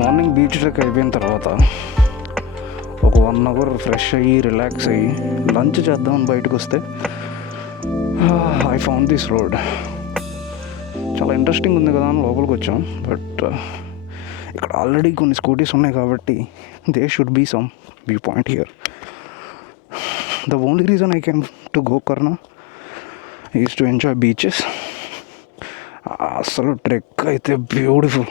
Morning beach trek అయిపోయిన తర్వాత ఒక 1 అవర్ ఫ్రెష్ అయ్యి రిలాక్స్ అయ్యి లంచ్ చేద్దామని బయటకు వస్తే ఐ ఫౌండ్ దిస్ రోడ్. చాలా ఇంట్రెస్టింగ్ ఉంది కదా అని లోపలికి వచ్చాం. బట్ ఇక్కడ ఆల్రెడీ కొన్ని స్కూటీస్ ఉన్నాయి కాబట్టి they should be some view point here. The only reason I came to Gokarna is to enjoy beaches. అసలు ట్రెక్ అయితే బ్యూటిఫుల్.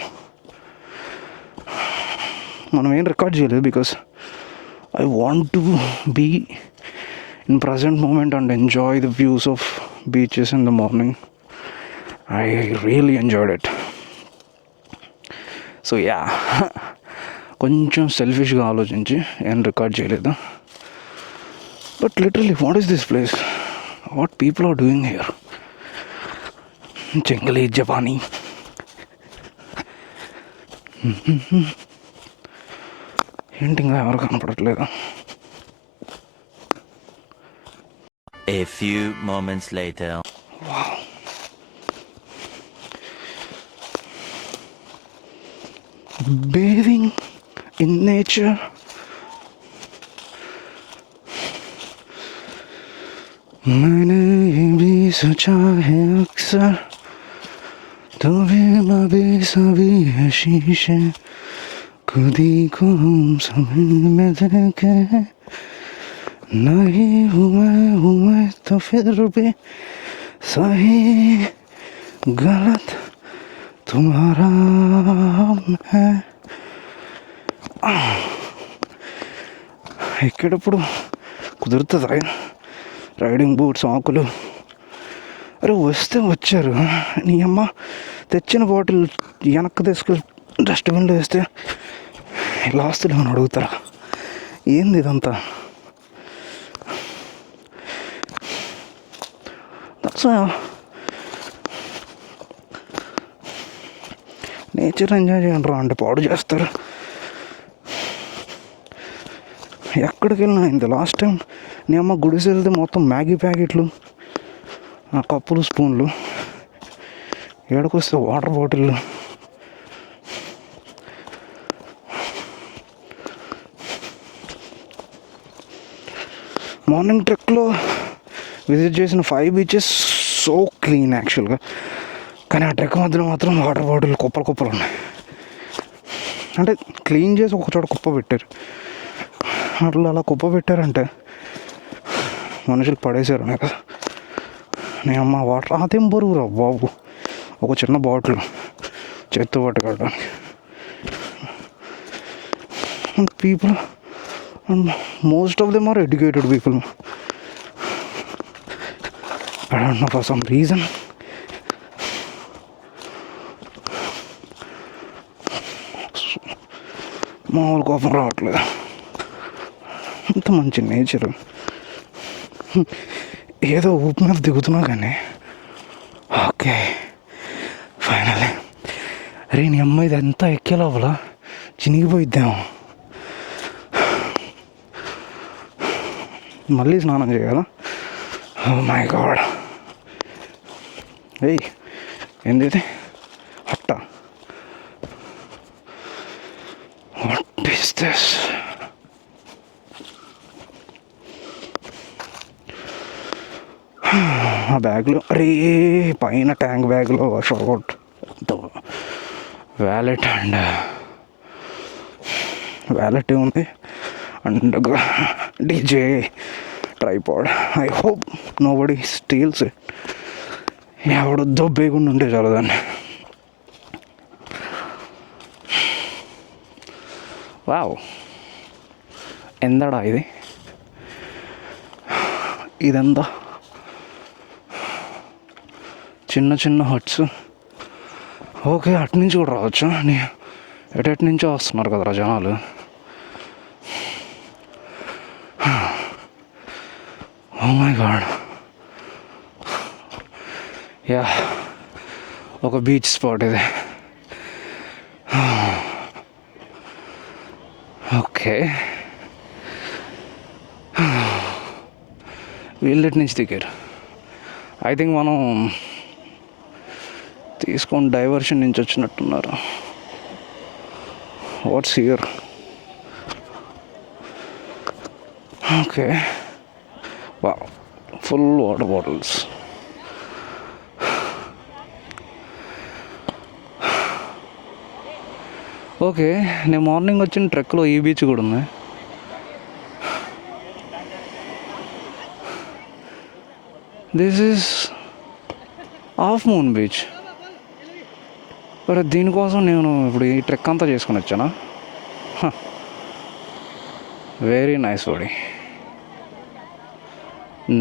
మనం ఏం రికార్డ్ చేయలేదు because I want to be in present moment and enjoy the views of beaches in the morning. I really enjoyed it. So yeah, కొంచెం సెల్ఫిష్గా ఆలోచించి ఏం record చేయలేదు. But literally what is this place? What people are doing here? జంగలీ జపానీ. ఏంటి ఇంకా ఎవరు కనపడట్లేదు? A few moments later. Wow. Bathing in nature. मैंने ये भी सोचा है अक्सर, तो भी मैं सभी है शीशे, खुद ही को हम समझ में देखे, नहीं हुए तो फिर भी सही गलत तुम्हारा है. ఎక్కేటప్పుడు కుదురుతుందా? రైడింగ్ బూట్స్, ఆకులు. అరే వస్తే వచ్చారు, నీ అమ్మ తెచ్చిన బాటిల్ వెనక్కి తీసుకెళ్ళి డస్ట్బిన్లో వేస్తే ఇలా వస్తుంది అని అడుగుతారా? ఏంది ఇదంతా? నేచర్ ఎంజాయ్ చేయండి రా అంటే పాడు చేస్తారు. ఎక్కడికి వెళ్ళినా ఇంత లాస్ట్ టైం నీ అమ్మ గుడిసి వెళ్తే మొత్తం మ్యాగీ ప్యాకెట్లు, కప్పులు, స్పూన్లు, ఏడకొస్తే వాటర్ బాటిళ్ళు. మార్నింగ్ ట్రెక్లో విజిట్ చేసిన 5 బీచెస్ సో క్లీన్ యాక్చువల్గా. కానీ ఆ ట్రెక్ మధ్యలో మాత్రం వాటర్ బాటిల్ కుప్పలు ఉన్నాయి. అంటే క్లీన్ చేసి ఒకచోట కుప్ప పెట్టారు. అలా కుప్ప పెట్టారంటే మనుషులు పడేశారు కదా. నేను అమ్మ వాటర్ అదేం బరువురా బాబు, ఒక చిన్న బాటిల్ చేత్తో పట్టుకోవడానికి. People, most of them are educated people. I don't know, for some reason మామూలు కోపం రావట్లేదు. అంత మంచి నేచరు. ఏదో ఊపు మీద దిగుతున్నా కానీ ఓకే ఫైనలీ. అరే నీ అమ్మాయి ఇదంతా ఎక్కే లోపల చినిగిపోయిద్దాము. మళ్ళీ స్నానం చేయాలా? Oh my God. ఏయ్ ఏంది ఇది? హట్ట. What is this? ఆ బ్యాగ్లో, అరే పైన ట్యాంక్ బ్యాగ్లో షార్ట్ వ్యాలెట్ ఉంది and DJ tripod. I hope nobody steals it. ఎవడో దొబ్బేయకుండా ఉంటే చాలు దాన్ని. వావ్, ఎందడా ఇది? ఇదంతా చిన్న చిన్న హట్స్. ఓకే, అటు నుంచి కూడా రావచ్చు. ఎటు నుంచో వస్తున్నారు కదరా జనాలు. Oh my god. యా, ఒక బీచ్ స్పాట్ ఇది. ఓకే, వీళ్ళటి నుంచి దిగారు. ఐ థింక్ మనం తీసుకొని డైవర్షన్ నుంచి వచ్చినట్టున్నారు. What's here? Okay. Wow. Full water bottles. Okay, నేను మార్నింగ్ వచ్చిన ట్రెక్లో ఈ బీచ్ కూడా ఉంది. This is half moon beach. మరి దీనికోసం నేను ఇప్పుడు ఈ ట్రెక్ అంతా చేసుకుని వచ్చానా? Very nice body.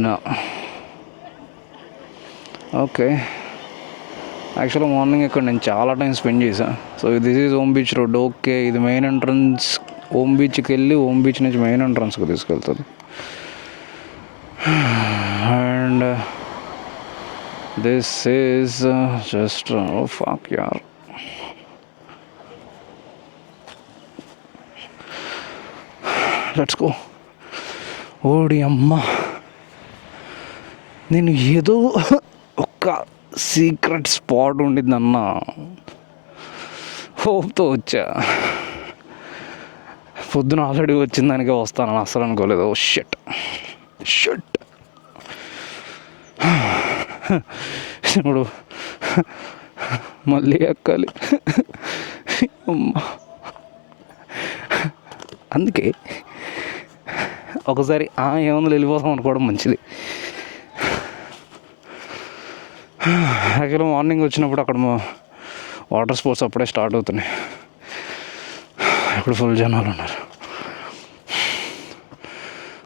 నా ఓకే, యాక్చువల్గా మార్నింగ్ ఇక్కడ నేను చాలా టైం స్పెండ్ చేశాను. So this is ohm beach road. Okay, ఇది మెయిన్ ఎంట్రన్స్. ఓమ్ బీచ్కి వెళ్ళి ఓమ్ బీచ్ నుంచి మెయిన్ ఎంట్రన్స్కి తీసుకెళ్తుంది. అండ్ దిస్ ఈజ్ జస్ట్ ఫాక్ యార్. Let's go. ఓడి అమ్మ, నేను ఏదో ఒక సీక్రెట్ స్పాట్ ఉండిద్దన్న హోప్తో వచ్చా. పొద్దున ఆల్రెడీ వచ్చిన దానికే వస్తానని అస్సలు అనుకోలేదు. ఓ షట్ షట్. ఇప్పుడు మళ్ళీ ఎక్కాలి. అందుకే ఒకసారి ఏముంది వెళ్ళిపోతాం అనుకోవడం మంచిది. యాక్చువల్గా మార్నింగ్ వచ్చినప్పుడు అక్కడ వాటర్ స్పోర్ట్స్ అప్పుడే స్టార్ట్ అవుతున్నాయి. ఇప్పుడు ఫుల్ జనాలు ఉన్నారు.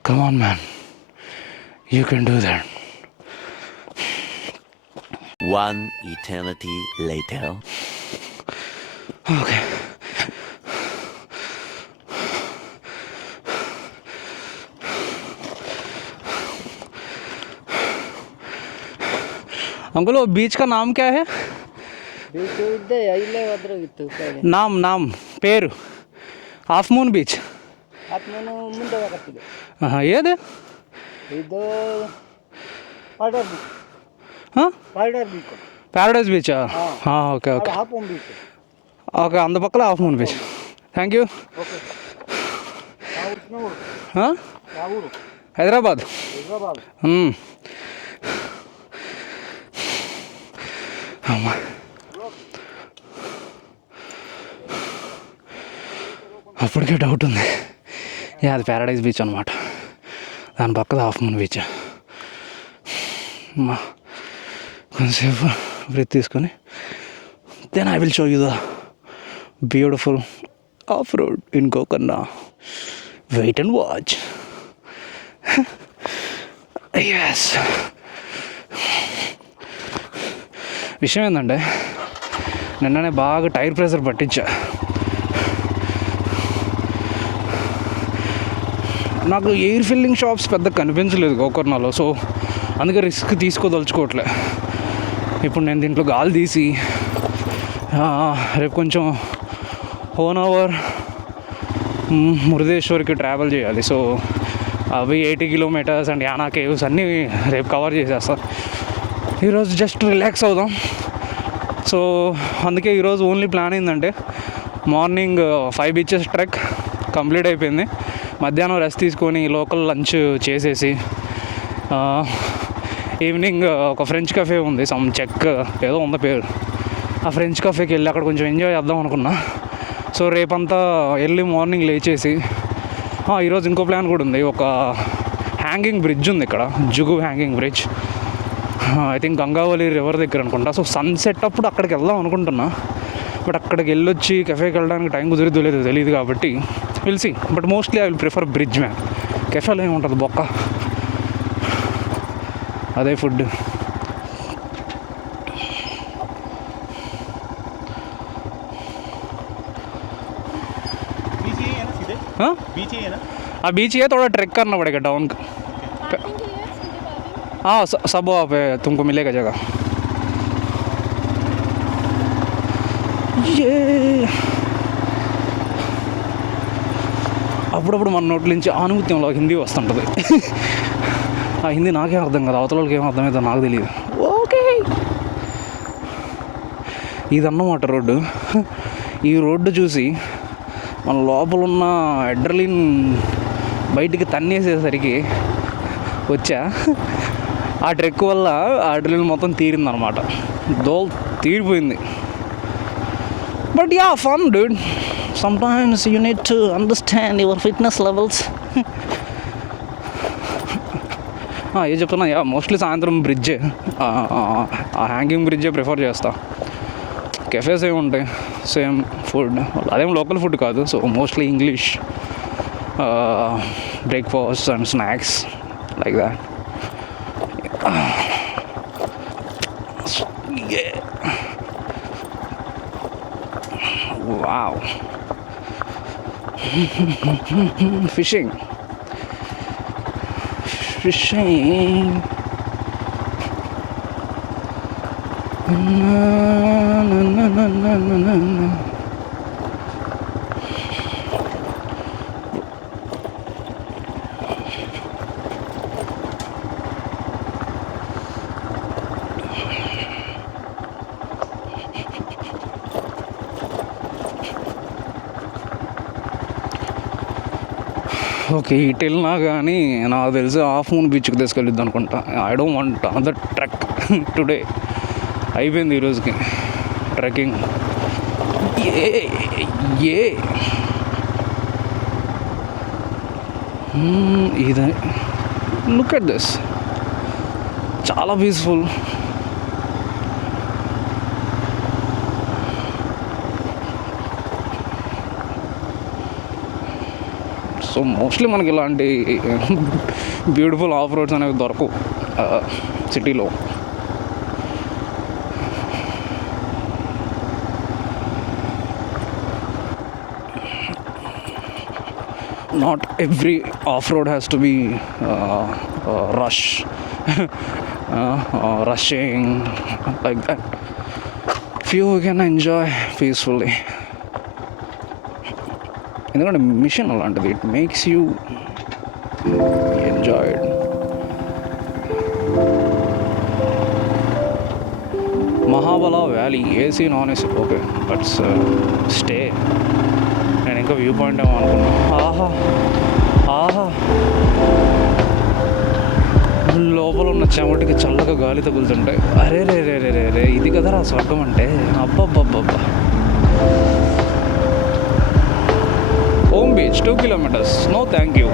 Come on man, you can do that. One eternity later. Okay, uncle वो बीच का नाम क्या है? नाम नाम पेर हाफ मून बीच. ఏది ప్యారడైజ్ బీచా? ఓకే ఓకే ఓకే, అంత పక్కల half moon beach. Thank you. Hyderabad. అమ్మా, అప్పటికే డౌట్ ఉంది. అది ప్యారడైజ్ బీచ్ అనమాట. దాని పక్కన హాఫ్ మూన్ బీచ్. అమ్మా, కొంచెంసేపు బ్రీత్ తీసుకొని then I will show you the beautiful off road in Gokarna. Wait and watch. Yes. విషయం ఏంటంటే నిన్ననే బాగా టైర్ ప్రెషర్ పట్టించా. నాకు ఎయిర్ ఫిల్లింగ్ షాప్స్ పెద్ద కనిపించలేదు గోకర్ణలో. సో అందుకే రిస్క్ తీసుకోదలుచుకోవట్లే. ఇప్పుడు నేను దీంట్లో గాలి తీసి రేపు కొంచెం 1 hour మురుదేశ్వర్కి ట్రావెల్ చేయాలి. సో అవి 80 kilometers అండ్ యానా కేవ్స్ అన్నీ రేపు కవర్ చేసేస్తా. ఈరోజు జస్ట్ రిలాక్స్ అవుదాం. సో అందుకే ఈరోజు ఓన్లీ ప్లాన్ ఏంటంటే మార్నింగ్ 5 beaches ట్రెక్ కంప్లీట్ అయిపోయింది. మధ్యాహ్నం రెస్ట్ తీసుకొని లోకల్ లంచ్ చేసేసి ఈవినింగ్ ఒక ఫ్రెంచ్ కఫే ఉంది, సమ్ చెక్ ఏదో ఉంది పేరు. ఆ ఫ్రెంచ్ కఫేకి వెళ్ళి అక్కడ కొంచెం ఎంజాయ్ చేద్దాం అనుకున్నా. సో రేపంతా ఎర్లీ మార్నింగ్ లేచేసి ఈరోజు ఇంకో ప్లాన్ కూడా ఉంది. ఒక హ్యాంగింగ్ బ్రిడ్జ్ ఉంది ఇక్కడ, Jugu hanging bridge. I think Gangavali river దగ్గర అనుకుంటా. సో సన్సెట్ అప్పుడు అక్కడికి వెళ్దాం అనుకుంటున్నా. బట్ అక్కడికి వెళ్ళొచ్చి కెఫేకి వెళ్ళడానికి టైం కుదిరిద్దో లేదో తెలియదు కాబట్టి will see. But mostly I will prefer bridge man. కెఫేలో ఏముంటుంది బొక్క, అదే ఫుడ్. बीच है थोड़ा ट्रैक करना पड़ेगा डाउन. हाँ सब वहाँ पे तुमको मिलेगा जगह. ये అప్పుడప్పుడు మన నోట్ల నుంచి ఆనుభూత్యంలో హిందీ వస్తుంటుంది. ఆ హిందీ నాకేం అర్థం కదా, అవతల వాళ్ళకి ఏం అర్థమవుతుందో నాకు తెలియదు. ఓకే, ఇదన్నమాట రోడ్డు. ఈ రోడ్డు చూసి మన లోపల ఉన్న అడ్రలిన్ బయటికి తన్నేసేసరికి వచ్చా. ఆ ట్రెక్ వల్ల ఆ అడ్రలిన్ మొత్తం తీరిందనమాట, తీరిపోయింది. But yeah, fun dude. Sometimes you need to understand your fitness levels. ఏ చెప్తున్నా, యా మోస్ట్లీ సాయంత్రం బ్రిడ్జే, ఆ హ్యాంగింగ్ బ్రిడ్జే ప్రిఫర్ చేస్తా. కెఫేస్ ఏమి ఉంటాయి, సేమ్ ఫుడ్, అదేం లోకల్ ఫుడ్ కాదు. So mostly English breakfast and snacks like that. Wow. Fishing. Okay, ఇటు వెళ్ళినా కానీ నాకు తెలిసి హాఫ్ మూన్ బీచ్కి తీసుకెళ్ళిద్ది అనుకుంటా. I don't want another trek today. అయిపోయింది ఈరోజుకి ట్రెక్కింగ్. ఇది లుక్ ఎట్ దిస్, చాలా పీస్ఫుల్. సో మోస్ట్లీ మనకి ఇలాంటి బ్యూటిఫుల్ ఆఫ్ రోడ్స్ అనేవి దొరకవు సిటీలో. Not every off road has to be rushing like that. Few can enjoy peacefully. ఎందుకంటే మిషన్ అలాంటిది, it makes you enjoyed. Mahabala valley, AC non AC. Okay, let's stay. నేను ఇంకా view point ఏమో అనుకున్నా. ఆహా, లోపల ఉన్న చెమటికి చల్లగా గాలి తగులుతుంటాయి. అరే రే రే రే రే రే, ఇది కదరా స్వర్గం అంటే. అబ్బబ్బబ్బబ్బా. Home beach 2 kilometers. No thank you.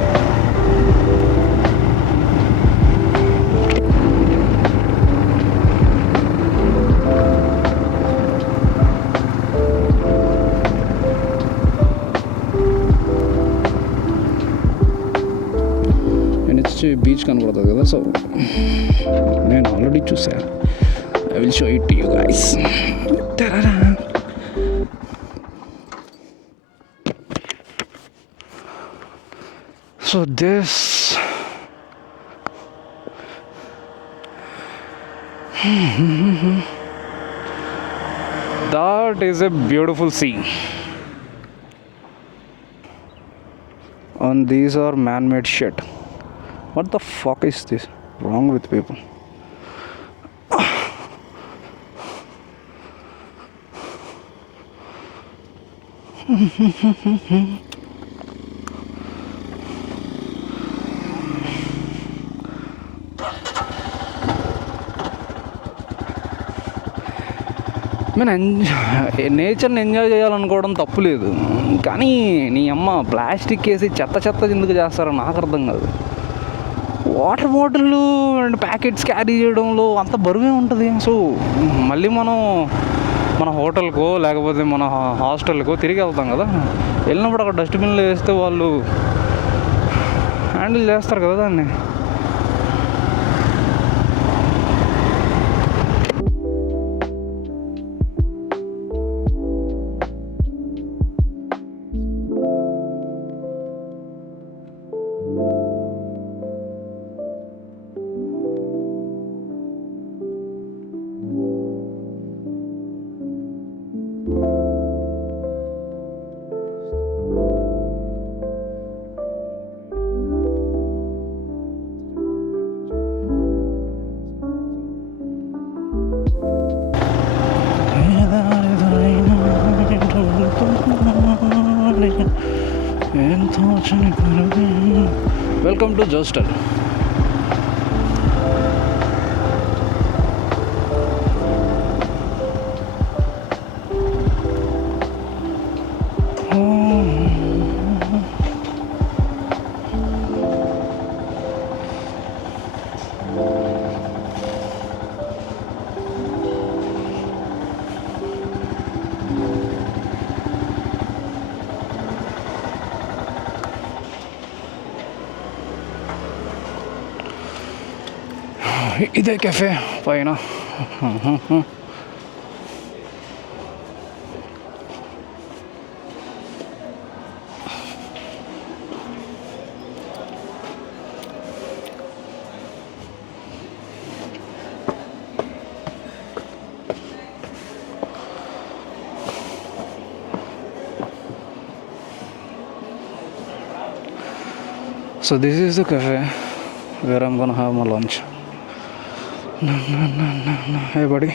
Beach కనబడుతుంది కదా, సో నేను ఆల్రెడీ చూసాను. I will show it to you guys. So this that is a beautiful sea, and these are man-made shit. What the fuck is this wrong with people? నేచర్ని ఎంజాయ్ చేయాలనుకోవడం తప్పు లేదు, కానీ నీ అమ్మ ప్లాస్టిక్ వేసి చెత్త ఎందుకు చేస్తారో నాకు అర్థం కాదు. వాటర్ బాటిళ్ళు అండ్ ప్యాకెట్స్ క్యారీ చేయడంలో అంత బరువే ఉంటుంది. సో మళ్ళీ మన హోటల్కో లేకపోతే మన హాస్టల్కో తిరిగి వెళ్తాం కదా, వెళ్ళినప్పుడు అక్కడ డస్ట్బిన్లో వేస్తే వాళ్ళు హ్యాండిల్ చేస్తారు కదా దాన్ని. Welcome to zoster. ఇదే కెఫే పైన. So this is the cafe where I'm gonna have my lunch. No. Hey buddy.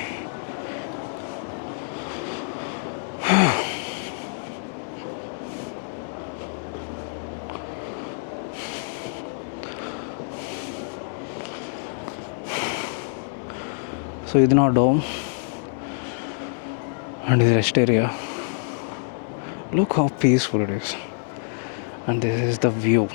So ఇది నా dome and this rest area. Look how peaceful it is, and this is the view.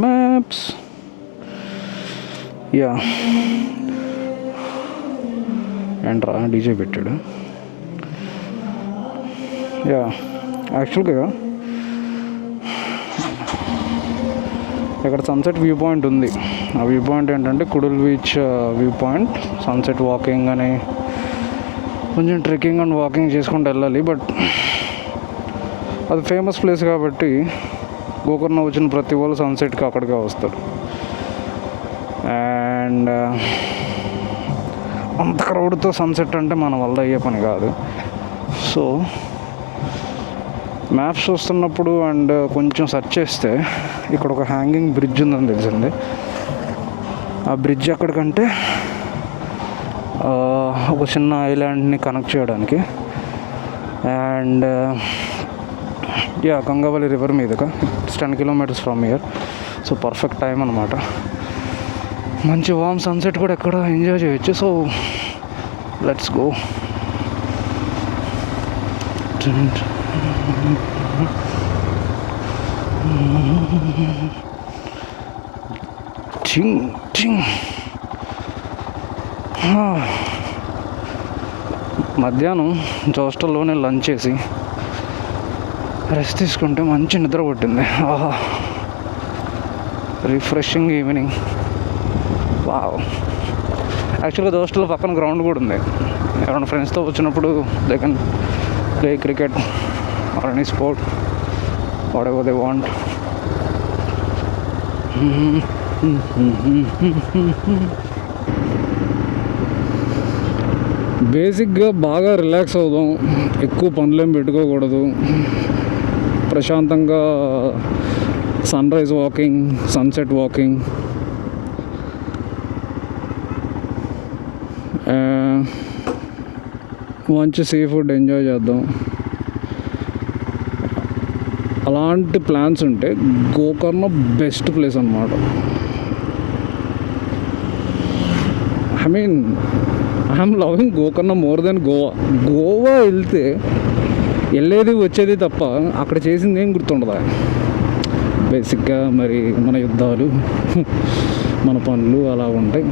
Maps. Yeah. And DJ పెట్టాడు. యా యాక్చువల్గా ఇక్కడ sunset view point ఉంది. ఆ view point ఏంటంటే Kudle beach view point. Sunset walking అని కొంచెం ట్రెక్కింగ్ అండ్ వాకింగ్ చేసుకుంటూ వెళ్ళాలి. బట్ అది ఫేమస్ ప్లేస్ కాబట్టి గోకర్ణ వచ్చిన ప్రతి వాళ్ళు సన్సెట్కి అక్కడికే వస్తారు. అండ్ అంత క్రౌడ్తో సన్సెట్ అంటే మన వల్ల అయ్యే పని కాదు. సో మ్యాప్స్ చూస్తున్నప్పుడు అండ్ కొంచెం సెర్చ్ చేస్తే ఇక్కడ ఒక హ్యాంగింగ్ బ్రిడ్జ్ ఉందని తెలిసింది. ఆ బ్రిడ్జ్ ఎక్కడికంటే ఒక చిన్న ఐలాండ్ని కనెక్ట్ చేయడానికి. అండ్ గంగావళి రివర్ మీదుగా ఇట్స్ 10 kilometers from here. So perfect time అనమాట. మంచి వామ్ సన్సెట్ కూడా ఎక్కడ ఎంజాయ్ చేయొచ్చు. So let's go. మధ్యాహ్నం జోస్టర్లోనే లంచ్ చేసి రెస్ట్ తీసుకుంటే మంచి నిద్ర పట్టింది. ఆహా, రిఫ్రెషింగ్ ఈవినింగ్. వావ్. యాక్చువల్గా జోస్టర్లో పక్కన గ్రౌండ్ కూడా ఉంది. ఎవరైనా ఫ్రెండ్స్తో వచ్చినప్పుడు they can play cricket or any sport whatever they want. బేసిక్గా బాగా రిలాక్స్ అవుదాం, ఎక్కువ పనులేం పెట్టుకోకూడదు, ప్రశాంతంగా sunrise walking, sunset walking, మంచి సీ ఫుడ్ ఎంజాయ్ చేద్దాం. అలాంటి ప్లాన్స్ ఉంటే గోకర్ణ బెస్ట్ ప్లేస్ అన్నమాట. I'm loving Gokarna more than Goa. Goa వెళ్తే వెళ్ళేది వచ్చేది తప్ప అక్కడ చేసింది ఏం గుర్తుండదా. బేసిక్గా మరి మన యుద్ధాలు, మన పనులు అలా ఉంటాయి,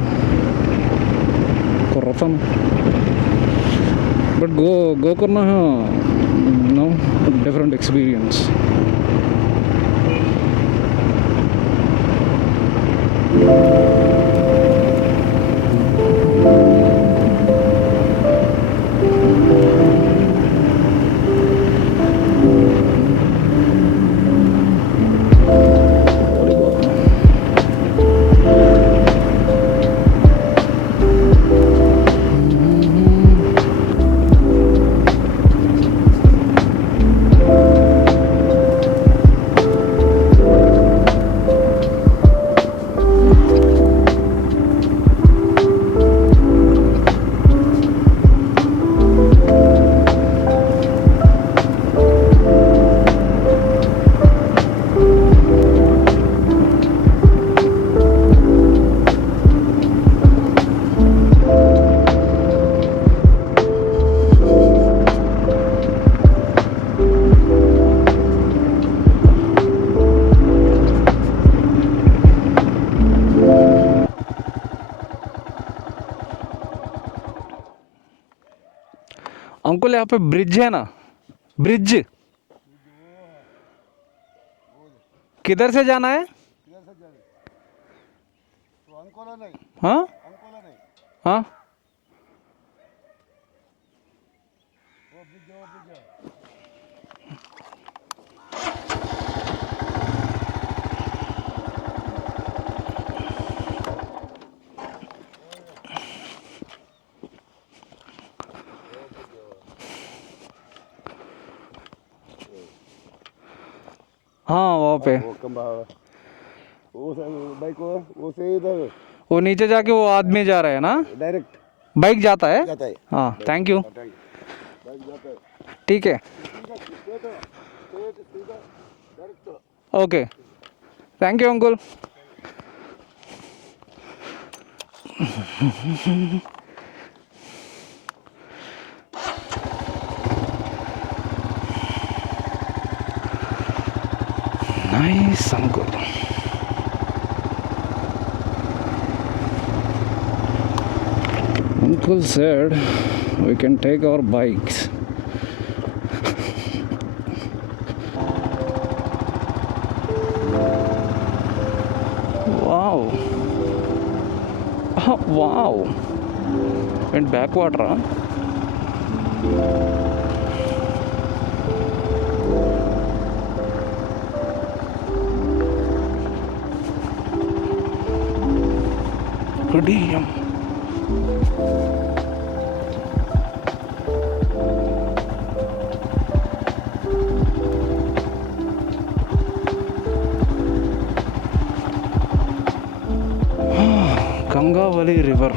కుర్రతనం. But Gokarna no different experience. यहाँ पे ब्रिज है ना, ब्रिज किधर से जाना है? हाँ हाँ हाँ वहाँ पे बाइक वो से इधर वो नीचे जाके वो आदमी जा रहा है ना, डायरेक्ट बाइक जाता है। जाता है। हाँ थैंक यू, बाइक जाता है ठीक है, okay thank you uncle. Nice uncle. Uncle said we can take our bikes. Wow. Oh, wow. Went backwater, huh? Damn. Gangavali river.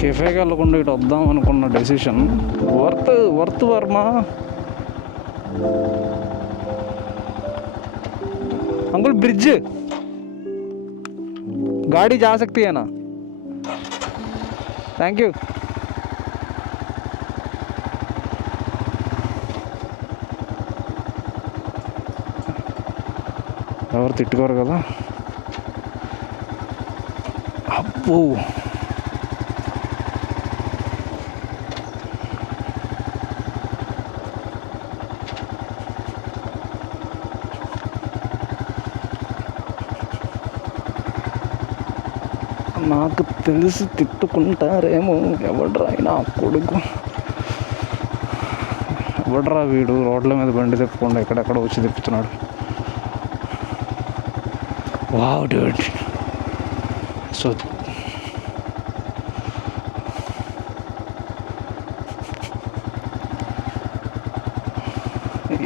కెఫేకి వెళ్ళకుండా ఇటు వద్దాం అనుకున్న డెసిషన్ వర్త్ వర్మ. अंकुल ब्रिज गाड़ी जा सकती है ना, थैंक यू। ఎవరు తిట్టుకోరు కదా. అబ్బో నాకు తెలిసి తిట్టుకుంటారేమో. ఎవడ్రా అయినా కొడుకు, ఎవడ్రా వీడు రోడ్ల మీద బండి తిప్పకుండా ఎక్కడెక్కడ వచ్చి తిప్పుతున్నాడు. Wow dude. సో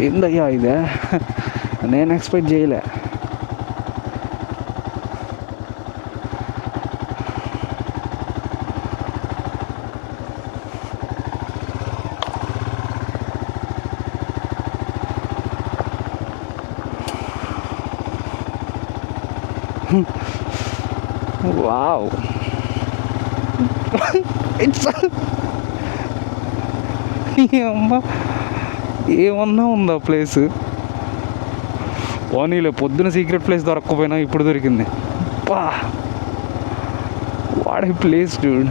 ఏందయ్యా ఇదే, నేను ఎక్స్పెక్ట్ చేయలే. వావ్ ఇట్స్ అమ్మ ఏమన్నా ఉందా ప్లేస్. పోనీలే, పొద్దున సీక్రెట్ ప్లేస్ దొరక్కపోయినా ఇప్పుడు దొరికింది. పా what a place dude.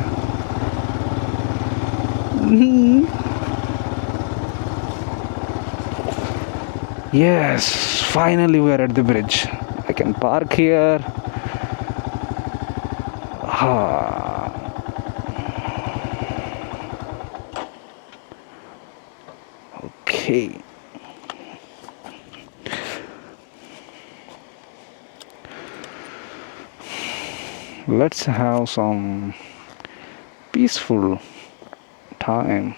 yes, finally we are at the bridge. I can park here. Okay. Let's have some peaceful time.